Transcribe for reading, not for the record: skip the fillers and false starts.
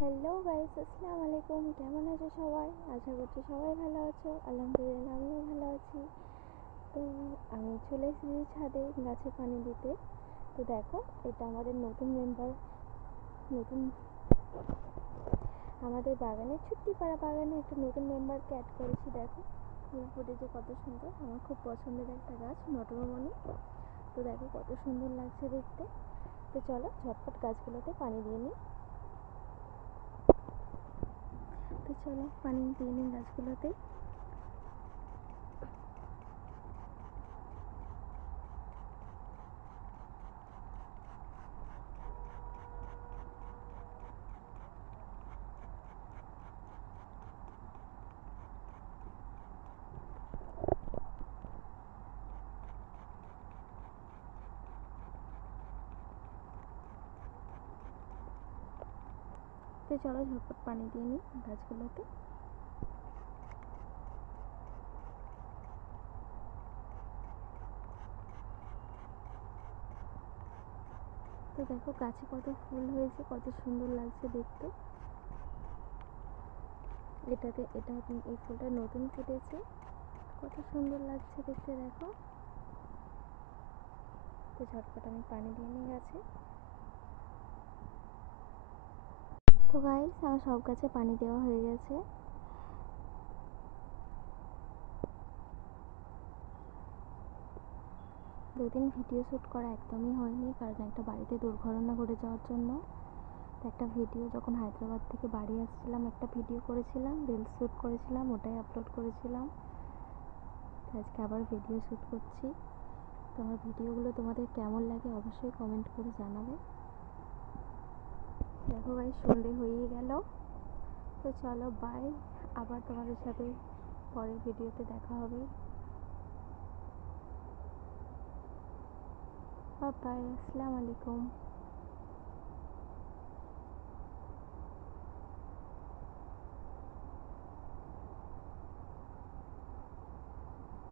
Hello guys, আসসালামু আলাইকুম। কেমন আছো সবাই? আশা করছি সবাই ভালো আছো। আলহামদুলিল্লাহ, আমিও ভালো আছি। তো আমি চলে এসেছি ছাদে গাছে পানি দিতে। তো দেখো, এটা আমাদের নতুন মেম্বার, নতুন আমাদের বাগানের ছোট্টি পাড়া বাগানে একটা নতুন মেম্বারকে অ্যাড করেছি। দেখো, ফুল ফুটেছে কত সুন্দর। আমার খুব পছন্দের একটা গাছ, নটরমণি। তো দেখো কত সুন্দর লাগছে দেখতে। তো চলো ঝটপট গাছগুলোতে পানি দিয়ে নিই। তো চলো পানি দিয়ে নিই গাছগুলোতে। তো চলো ঝটপট পানি দিয়ে নিই গাছগুলোতে। তো দেখো গাছে কত ফুল হয়েছে, কত সুন্দর লাগছে দেখতে। এটা এই ফুলটা নতুন ফুটেছে, কত সুন্দর লাগছে দেখতে দেখো। তো ঝটপট আমি পানি দিয়ে নিই গাছে। তো গাইস, আমার সব গাছে পানি দেওয়া হয়ে গেছে। দুদিন ভিডিও শ্যুট করা একদমই হয়নি, কারণ একটা বাড়িতে দুর্ঘটনা ঘটে যাওয়ার জন্য। তো একটা ভিডিও যখন হায়দ্রাবাদ থেকে বাড়ি আসছিলাম, একটা ভিডিও করেছিলাম, রিলস শ্যুট করেছিলাম, ওটাই আপলোড করেছিলাম। আজকে আবার ভিডিও শ্যুট করছি। তো আমার ভিডিওগুলো তোমাদের কেমন লাগে অবশ্যই কমেন্ট করে জানাবে। দেখো ভাই, সন্ধে হয়েই গেল। তো চলো বাই, আবার তোমাদের সাথে পরের ভিডিওতে দেখা হবে। বাই বাই, আসসালামু আলাইকুম।